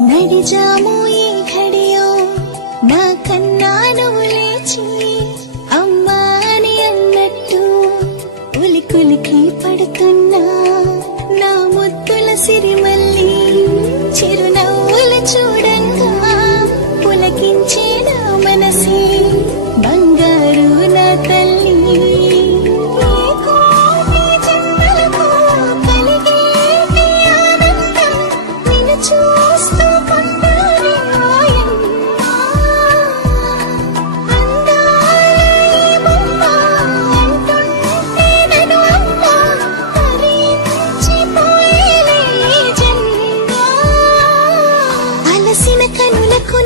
నడిజాము ఈ ఘడియో నా కన్నాను లేచి అమ్మా అని అన్నట్టు ఉలికులికి పడుతున్నా నా ముద్దుల సిరిమల్లి చిరునవ్వులు చూడంగా పులకించే నా మనసే బంగారు నా తల్లి కనులకు